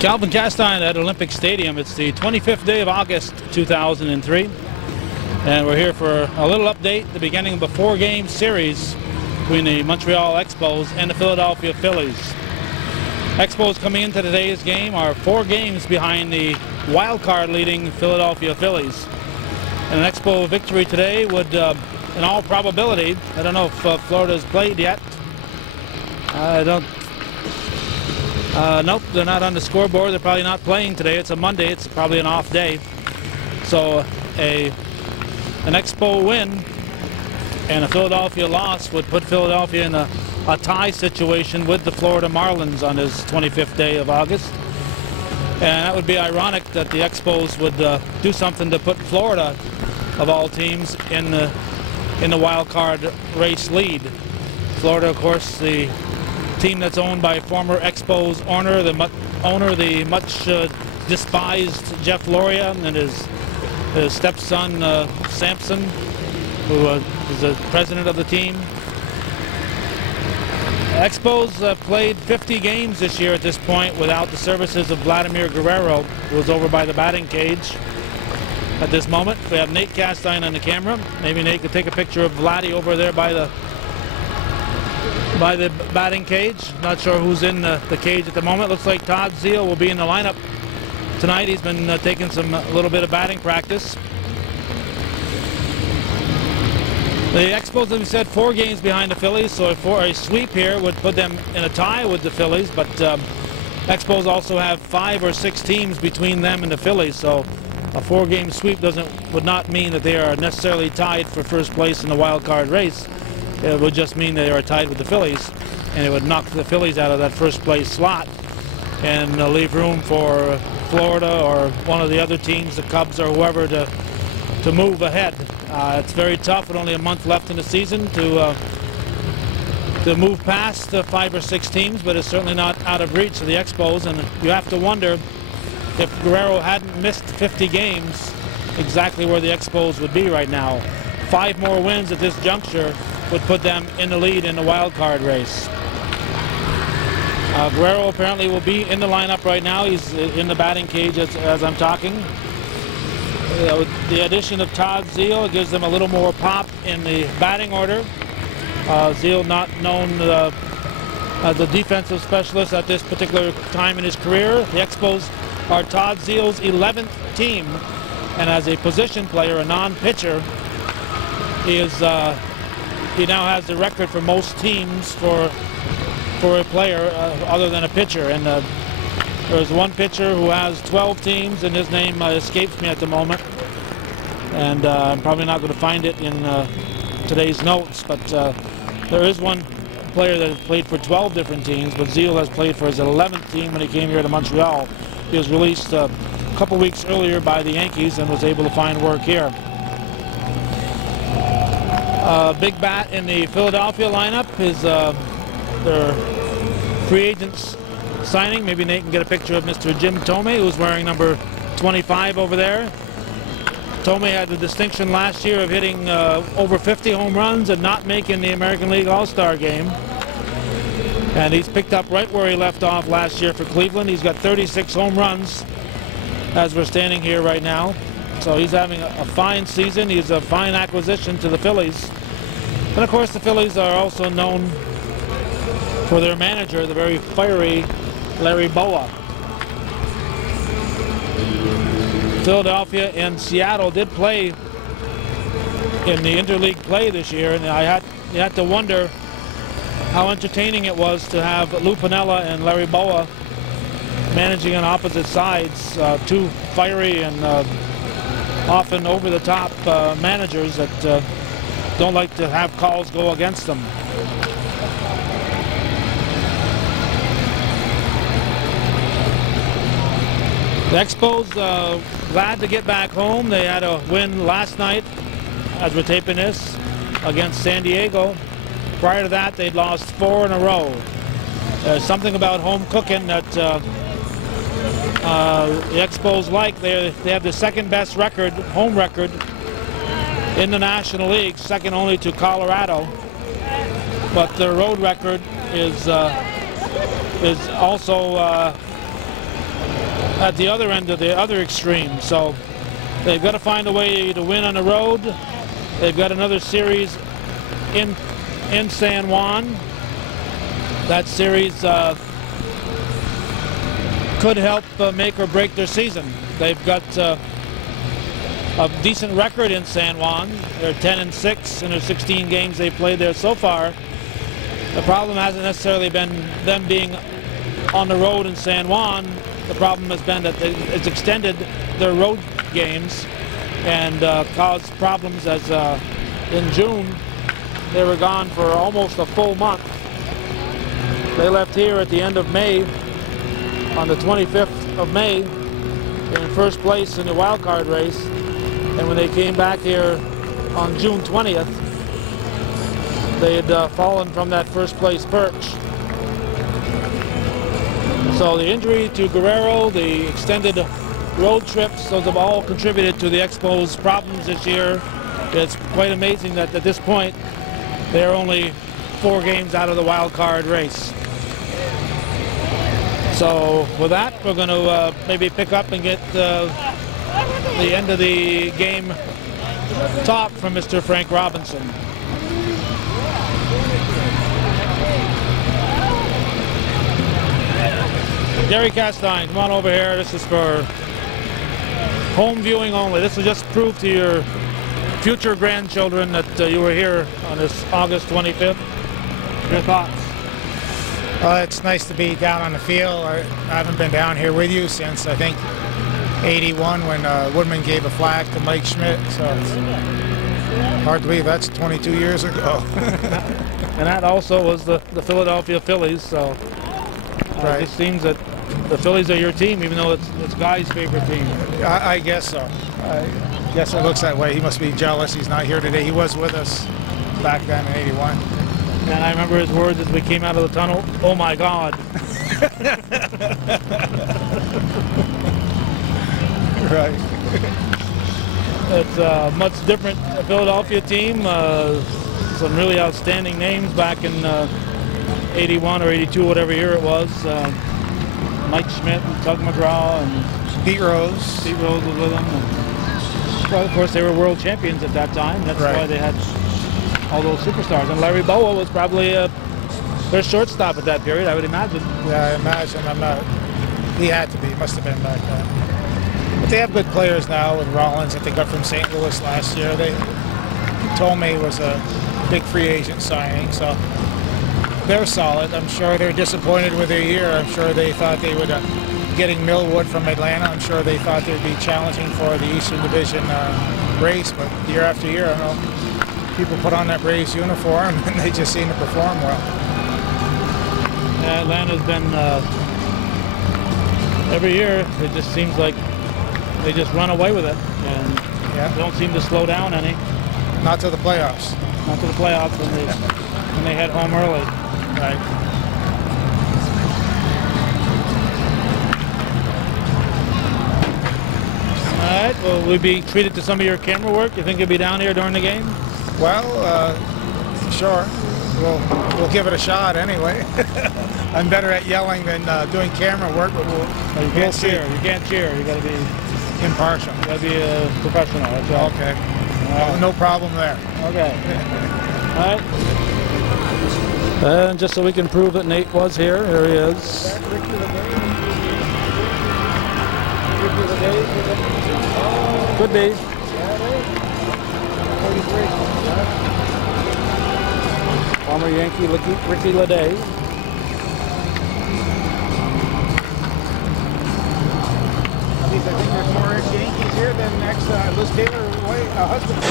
Calvin Castine at Olympic Stadium. It's the 25th day of August 2003, and we're here for a little update, the beginning of a four-game series between the Montreal Expos and the Philadelphia Phillies. Expos coming into today's game are 4 games behind the wild card leading Philadelphia Phillies. And an Expo victory today would, in all probability, I don't know if Florida's played yet. Nope, they're not on the scoreboard. They're probably not playing today. It's a Monday. It's probably an off day. So an Expo win and a Philadelphia loss would put Philadelphia in a tie situation with the Florida Marlins on his 25th day of August. And that would be ironic that the Expos would do something to put Florida, of all teams, in the wild card race lead. Florida, of course, the team that's owned by former Expos owner, the much despised Jeff Loria, and his stepson Sampson, who is the president of the team. Expos have played 50 games this year at this point without the services of Vladimir Guerrero, who is over by the batting cage at this moment. We have Nate Castine on the camera. Maybe Nate could take a picture of Vladdy over there by the batting cage. Not sure who's in the cage at the moment. Looks like Todd Zeile will be in the lineup tonight. He's been taking a little bit of batting practice. The Expos, as we said, 4 games behind the Phillies, so a sweep here would put them in a tie with the Phillies, but Expos also have 5 or 6 teams between them and the Phillies, so a 4-game sweep would not mean that they are necessarily tied for first place in the wild card race. It would just mean they are tied with the Phillies, and it would knock the Phillies out of that first place slot and leave room for Florida or one of the other teams, the Cubs or whoever, to move ahead. It's very tough with only a month left in the season to move past 5 or 6 teams, but it's certainly not out of reach of the Expos, and you have to wonder if Guerrero hadn't missed 50 games, exactly where the Expos would be right now. 5 more wins at this juncture would put them in the lead in the wild card race. Guerrero apparently will be in the lineup right now. He's in the batting cage as I'm talking. With the addition of Todd Zeile, gives them a little more pop in the batting order. Zeile not known as a defensive specialist at this particular time in his career. The Expos are Todd Zeile's 11th team, and as a position player, a non-pitcher, he now has the record for most teams for a player other than a pitcher. And there's one pitcher who has 12 teams, and his name escapes me at the moment. And I'm probably not going to find it in today's notes, but there is one player that has played for 12 different teams, but Zeile has played for his 11th team when he came here to Montreal. He was released a couple weeks earlier by the Yankees and was able to find work here. Big bat in the Philadelphia lineup is their free agents signing. Maybe Nate can get a picture of Mr. Jim Thome, who's wearing number 25 over there. Thome had the distinction last year of hitting over 50 home runs and not making the American League All-Star game. And he's picked up right where he left off last year for Cleveland. He's got 36 home runs as we're standing here right now. So he's having a fine season. He's a fine acquisition to the Phillies. And of course the Phillies are also known for their manager, the very fiery Larry Bowa. Philadelphia and Seattle did play in the interleague play this year, and you had to wonder how entertaining it was to have Lou Piniella and Larry Bowa managing on opposite sides, 2 fiery and often over-the-top managers that don't like to have calls go against them. The Expos glad to get back home. They had a win last night, as we're taping this, against San Diego. Prior to that, they'd lost 4 in a row. There's something about home cooking that the Expos like. They have the second best record, home record, in the National League, second only to Colorado. But their road record is also at the other end of the other extreme. So they've got to find a way to win on the road. They've got another series in San Juan. That series could help make or break their season. They've got a decent record in San Juan. They're 10-6 in their 16 games they've played there so far. The problem hasn't necessarily been them being on the road in San Juan. The problem has been that it's extended their road games and caused problems, as in June they were gone for almost a full month. They left here at the end of May, on the 25th of May, in first place in the wild card race, and when they came back here on June 20th, they had fallen from that first place perch. So the injury to Guerrero, the extended road trips, those have all contributed to the Expos' problems this year. It's quite amazing that at this point they're only 4 games out of the wild card race. So with that, we're going to maybe pick up and get the end of the game talk from Mr. Frank Robinson. Gary Castine, come on over here. This is for home viewing only. This will just prove to your future grandchildren that you were here on this August 25th. Your thoughts? It's nice to be down on the field. I haven't been down here with you since, I think, 81 when Woodman gave a flag to Mike Schmidt. So it's hard to believe that's 22 years ago. And that also was the Philadelphia Phillies. So right. It seems that the Phillies are your team, even though it's Guy's favorite team. I guess so. I guess it looks that way. He must be jealous he's not here today. He was with us back then in 81. And I remember his words as we came out of the tunnel, "Oh my God." Right. It's a much different Philadelphia team. Some really outstanding names back in 81 or 82, whatever year it was. Mike Schmidt and Tug McGraw and Pete Rose. Pete Rose was with them. And, well, of course, they were world champions at that time. That's right. why they had all those superstars. And Larry Bowa was probably their shortstop at that period, I would imagine. Yeah, I imagine. He had to be. He must have been back then. But they have good players now with Rollins that they got from St. Louis last year. Tomei was a big free agent signing, so they're solid. I'm sure they're disappointed with their year. I'm sure they thought they would, getting Millwood from Atlanta, I'm sure they thought they'd be challenging for the Eastern Division race, but year after year, I don't know, people put on that Braves uniform and they just seem to perform well. Atlanta's been, every year, it just seems like they just run away with it, and yeah. Don't seem to slow down any. Not to the playoffs. Not to the playoffs when they head home early. Right. All right, will we be treated to some of your camera work? You think you'll be down here during the game? Well, sure. We'll give it a shot anyway. I'm better at yelling than doing camera work, but you can't cheer. You can't cheer. You got to be impartial. You got to be a professional. That's all. Okay. No problem there. Okay. All right. And just so we can prove that Nate was here he is. Could be. Former Yankee Ricky Leday. I think there's more Yankees here than Liz Taylor husband.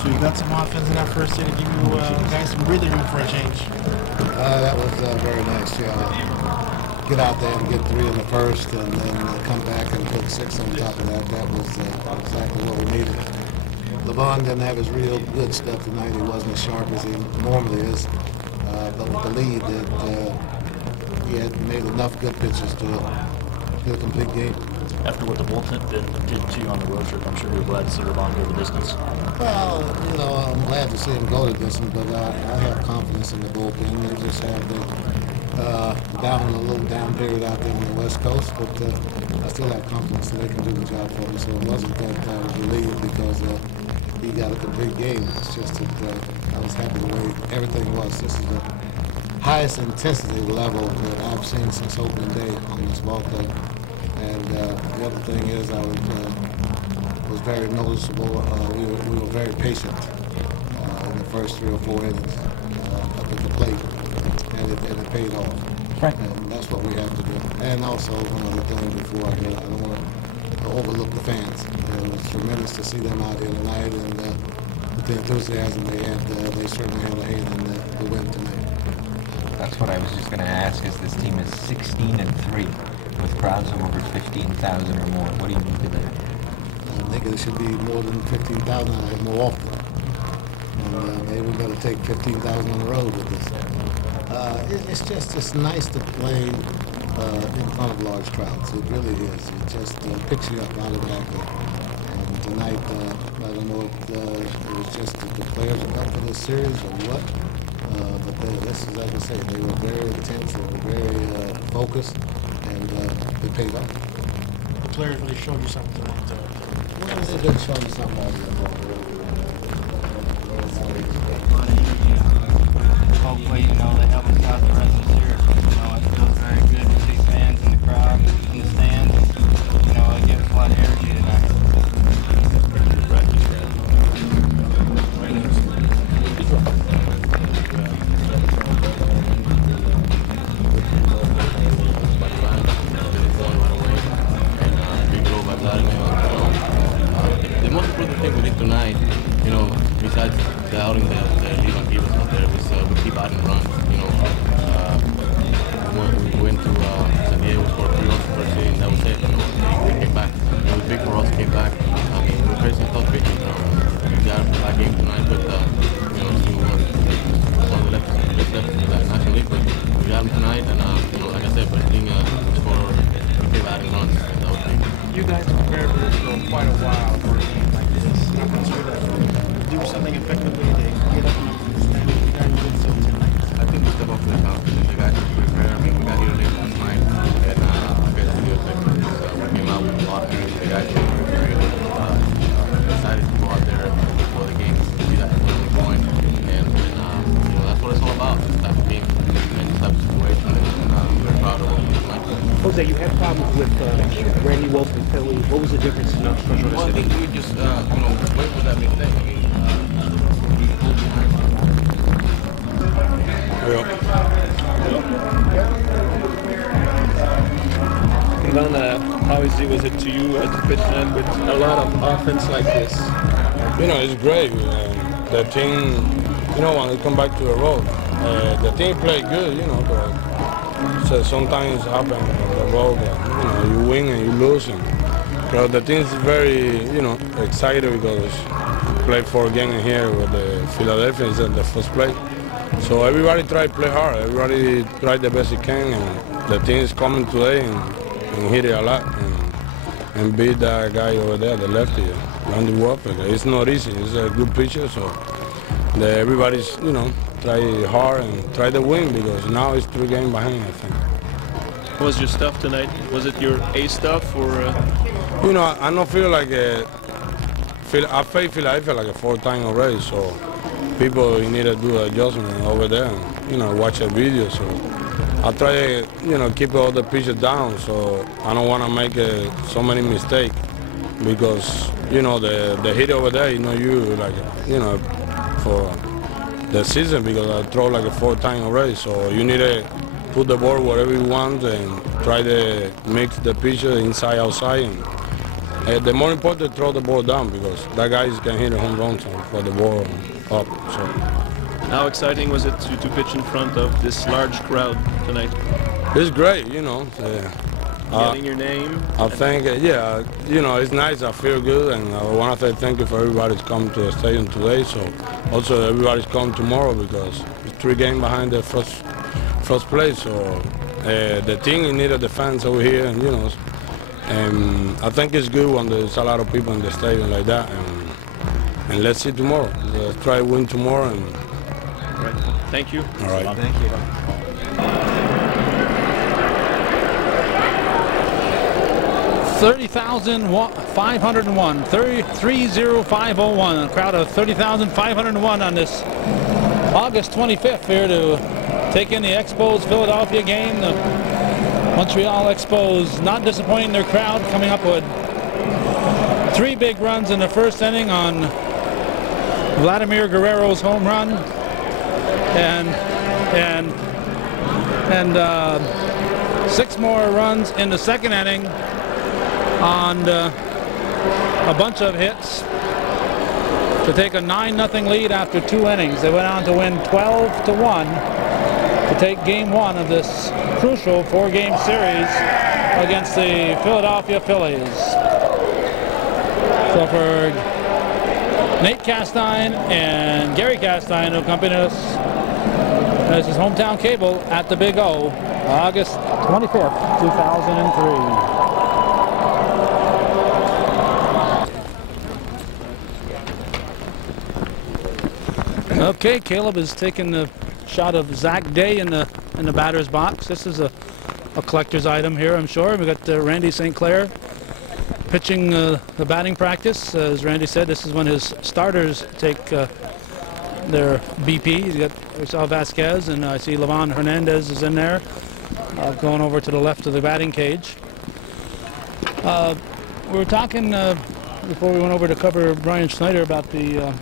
So you got some offense in that first inning to give you guys some breathing room for a change. That was very nice, yeah. Get out there and get 3 in the first and then come back and put 6 on top of that. That was exactly what we needed. LeBron didn't have his real good stuff tonight. He wasn't as sharp as he normally is. But with the lead, he had made enough good pitches to get a complete game. after what the bullpen did to you on the road trip? I'm sure you're glad to see Ravon go the distance. Well, you know, I'm glad to see him go the distance, but I have confidence in the bullpen. They just have a little down period out there on the West Coast, but I still have confidence that they can do the job for me. So it wasn't that I was relieved because he got a complete game. It's just that I was happy the way everything was. This is the highest intensity level that I've seen since opening day on this ball club. And the other thing is I was very noticeable. We were very patient in the first 3 or 4 innings up at the plate, and it paid off. Right. And that's what we have to do. And also, one other thing before I go, I don't want to overlook the fans. It was tremendous to see them out here tonight, and with the enthusiasm they had, they certainly had a hand in the win tonight. That's what I was just going to ask, is this team is 16-3 with crowds of over 15,000 or more. What do you make of that? I think it should be more than 15,000 out here more often. And maybe we better take 15,000 on the road with this. It's nice to play in front of large crowds. It really is. It just picks you up automatically. And tonight, I don't know if it was just that the players are up for this series or what. But this is, like I say, they were very intense, they were very focused, and it paid off. The players really showed you something tonight. Well, they did show me something out there. Hopefully, you know, they help us out the rest of the series. You know, it feels very good to see fans in the crowd, in the stands. You know, it gives us a lot of energy tonight. The most important thing we did tonight, you know, besides the outing that Levan gave us out there, was we keep adding runs. You know, we went to San Diego, scored 3 runs the first inning, that was it. You know, we came back. It was big for us, came back. I mean, we faced some tough pitching. We got a bad game tonight, but you know, we were one of the best left in the National League, but we got them tonight, and you know, like I said, everything scored, we kept adding runs, and that was big. You guys prepared for this for quite a while for a game like this. I'm not sure that do something effectively to get up and stand up. You guys did so tonight. I think we step up to the challenge. The guys were prepared. I mean, we got here late last night, and I guess we did effective. We came out with a lot of energy. The guys were very excited to go out there before the game, see that family going, and you know, that's what it's all about. This type of game and this type of situation, and we're proud of what we did tonight. Jose, you had problems with Randy Wolf and Philly. What was the difference in those? Well, I think we just, you know, wait for that mistake. I mean, we pulled behind. How easy was it to you to pitch then with a lot of offense like this? You know, it's great. The team, you know, when we come back to the road, the team played good, you know, but so sometimes it happens on the road that, you know, you win and you lose. But the team's very, you know, excited because we played 4 games here with the Philadelphians at the first place. So everybody tried to play hard. Everybody tried the best he can, and the team is coming today and hit it a lot and beat that guy over there, the lefty, Randy Wolf. It's not easy. He's a good pitcher, so everybody's, you know, try hard and try to win because now it's 3 games behind, I think. What was your stuff tonight? Was it your A stuff or? You know, I don't feel like I played Philadelphia like a 4 times already, so people need to do adjustment over there and, you know, watch a video. So I try, you know, keep all the pitches down, so I don't want to make so many mistakes because, you know, the hit over there, you know, you know, for the season because I throw like a 4 times already, so you need to put the ball wherever you want and try to mix the pitcher inside, outside. And the more important, throw the ball down because that guy can hit a home run for the ball up. So. How exciting was it to pitch in front of this large crowd tonight? It's great, you know. Getting your name? I think, yeah, you know, it's nice. I feel good, and I want to say thank you for everybody coming to the stadium today. So also everybody's coming tomorrow because it's 3 games behind the first place. So the team needed the fans over here, and you know, And I think it's good when there's a lot of people in the stadium like that. And let's see tomorrow. Let's try to win tomorrow. And Right. Thank you. all right. Thank you. 30,501, 30501, a crowd of 30,501 on this August 25th here to take in the Expos Philadelphia game. The Montreal Expos not disappointing their crowd, coming up with 3 big runs in the first inning on Vladimir Guerrero's home run, and 6 more runs in the second inning on a bunch of hits to take a 9-0 lead after 2 innings. They went on to win 12-1 to take game 1 of this crucial 4-game series against the Philadelphia Phillies. So for Nate Castine and Gary Castine, who accompanied us, this is Hometown Cable at the Big O, August 25th, 2003. Okay, Caleb is taking the shot of Zach Day in the batter's box. This is a collector's item here, I'm sure. We got Randy St. Clair pitching the batting practice. As Randy said, this is when his starters take their BP. We saw Vasquez, and I see Levon Hernandez is in there, going over to the left of the batting cage. We were talking before we went over to cover Brian Schneider about the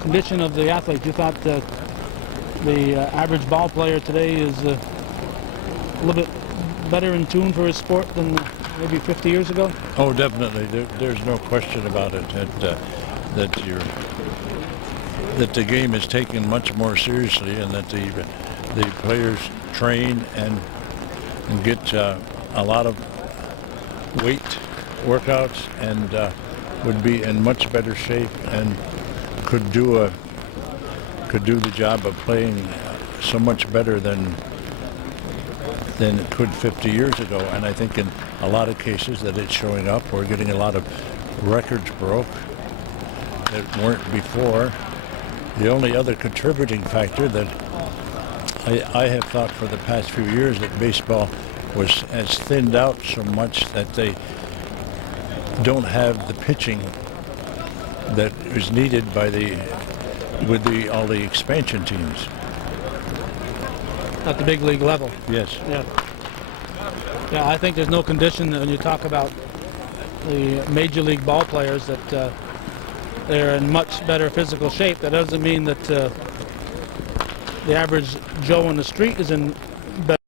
condition of the athlete. You thought the average ball player today is a little bit better in tune for his sport than maybe 50 years ago? Oh, definitely. There's no question about it. That the game is taken much more seriously, and that the players train and get a lot of weight workouts, and would be in much better shape and could do the job of playing so much better than it could 50 years ago. And I think in a lot of cases that it's showing up. We're getting a lot of records broke that weren't before. The only other contributing factor that I have thought for the past few years that baseball has thinned out so much that they don't have the pitching that is needed by all the expansion teams. At the big league level. Yes. Yeah. Yeah, I think there's no condition when you talk about the major league ball players that they're in much better physical shape. That doesn't mean that the average Joe on the street is in better